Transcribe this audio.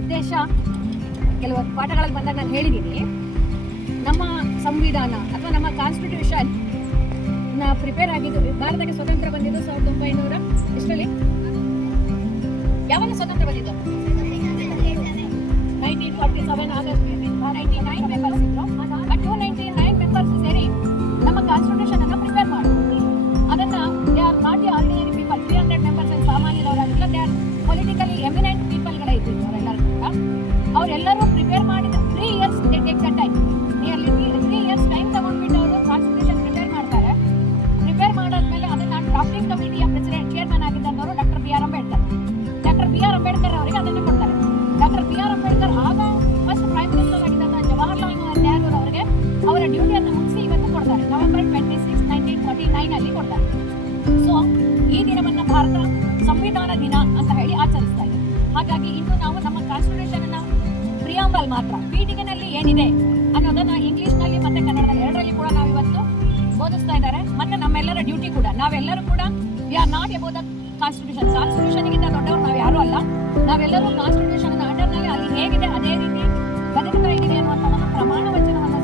ಉದ್ದೇಶ ಕೆಲವು ಪಾಠಗಳಲ್ಲಿ ಬಂದಾಗ ನಾನು ಹೇಳಿದ್ದೀನಿ. ನಮ್ಮ ಸಂವಿಧಾನ ಅಥವಾ ನಮ್ಮ ಕಾನ್ಸ್ಟಿಟ್ಯೂಷನ್ ಪ್ರಿಪೇರ್ ಆಗಿದ್ದು, ಭಾರತಕ್ಕೆ ಸ್ವತಂತ್ರ ಬಂದಿದ್ದು 1900 ಎಷ್ಟರಲ್ಲಿ? ಯಾವಾಗ ಸ್ವತಂತ್ರ ಬಂದಿದ್ದು? 1947 ಆಗಸ್ಟ್ 99 ಮೆಂಬರ್ಸ್ ಇದ್ರು. ಬಟ್ 299 ಮೆಂಬರ್ಸ್ ಸೇರಿ ನಮ್ಮ ಕಾನ್ಸ್ಟಿಟ್ಯೂಷನ್ ಅನ್ನು ಪ್ರಿಪೇರ್ ಮಾಡಿದ್ರು. ಅದನ್ನ they are not the ordinary people. 300 members ಸಾಮಾನ್ಯದವರಾಗಿಲ್ಲ, ದೇ ಆರ್ ಪೊಲಿಟಿಕಲಿ ಎಮಿನೆಂಟ್ ಪೀಪಲ್ಗಳೇ ಇದ್ದಿದ್ದು ಅವರೆಲ್ಲರೂ ಕೂಡ. ಅವರೆಲ್ಲರೂ ಪ್ರಿಪೇರ್ ಮಾಡಿದ 3 years they take the time. Nearly 3 years time ತಗೊಂಡ್ಬಿಟ್ಟು ಅವರು ಕಾನ್ಸ್ಟಿಟ್ಯೂಷನ್ ಪ್ರಿಪೇರ್ ಮಾಡ್ತಾರೆ. ಪ್ರಿಪೇರ್ ಮಾಡಾದ್ಮೇಲೆ ಅದನ್ನ ಡ್ರಾಫ್ಟಿಂಗ್ ಕಮಿಟಿಯ ಪ್ರೆಸಿಡೆಂಟ್ ಚೇರ್ಮನ್ ಆಗಿದ್ದವರು doctor B R Ambedkar. Doctor B R Ambedkar ಅವರಿಗೆ ಅದನ್ನು ಕೊಡ್ತಾರೆ. ಡಾಕ್ಟರ್ ಬಿ ಆರ್ ಅಂಬೇಡ್ಕರ್ ಆಗ ಫಸ್ಟ್ ಪ್ರೈಮ್ ಮಿನಿಸ್ಟರ್ ಆಗಿದ್ದಂತಹ ಜವಾಹರ್ಲಾಲ್ ನೆಹರು ಅವರಿಗೆ ಅವರ ಡ್ಯೂಟಿಯನ್ನು ಮುಗಿಸಿ ಇವತ್ತು ಕೊಡ್ತಾರೆ. ನವೆಂಬರ್ 26, 1949 ಅಲ್ಲಿ ಕೊಡ್ತಾರೆ. ಸೊ ಈ ದಿನವನ್ನ ಭಾರತ ಸಂವಿಧಾನ ದಿನ ಅಂತ ಹೇಳಿ ಆಚರಿಸ್ತಾ ಇದೆ. ಹಾಗಾಗಿ ಇನ್ನು ನಾವು ನಮ್ಮ ಕಾನ್ಸ್ಟಿಟ್ಯೂಷನ್ ಅನ್ನ ಪ್ರಿಯಾಂಬಲ್ ಮಾತ್ರ, ಪೀಠಿಕೆನಲ್ಲಿ ಏನಿದೆ ಅನ್ನೋದನ್ನ ಇಂಗ್ಲಿಷ್ನಲ್ಲಿ ಮತ್ತೆ ಕನ್ನಡದಲ್ಲಿ ಎರಡರಲ್ಲಿ ಕೂಡ ನಾವು ಇವತ್ತು ಬೋಧಿಸ್ತಾ ಇದ್ದಾರೆ. ಮತ್ತೆ ನಮ್ಮೆಲ್ಲರ ಡ್ಯೂಟಿ ಕೂಡ, ನಾವೆಲ್ಲರೂ ಕೂಡ we are not above the constitution. ಕಾನ್ಸ್ಟಿಟ್ಯೂಷನ್ಗಿಂತ ದೊಡ್ಡವರು ನಾವು ಯಾರೂ ಅಲ್ಲ. ನಾವೆಲ್ಲರೂ ಕಾನ್ಸ್ಟಿಟ್ಯೂಷನ್ ಅಂಡರ್ನಲ್ಲಿ ಅಲ್ಲಿ ಹೇಗಿದೆ ಅದೇ ರೀತಿ ಬದುಕ್ತಾ ಇದ್ದೀವಿ ಅನ್ನುವಂಥ ಪ್ರಮಾಣ ವಚನವನ್ನು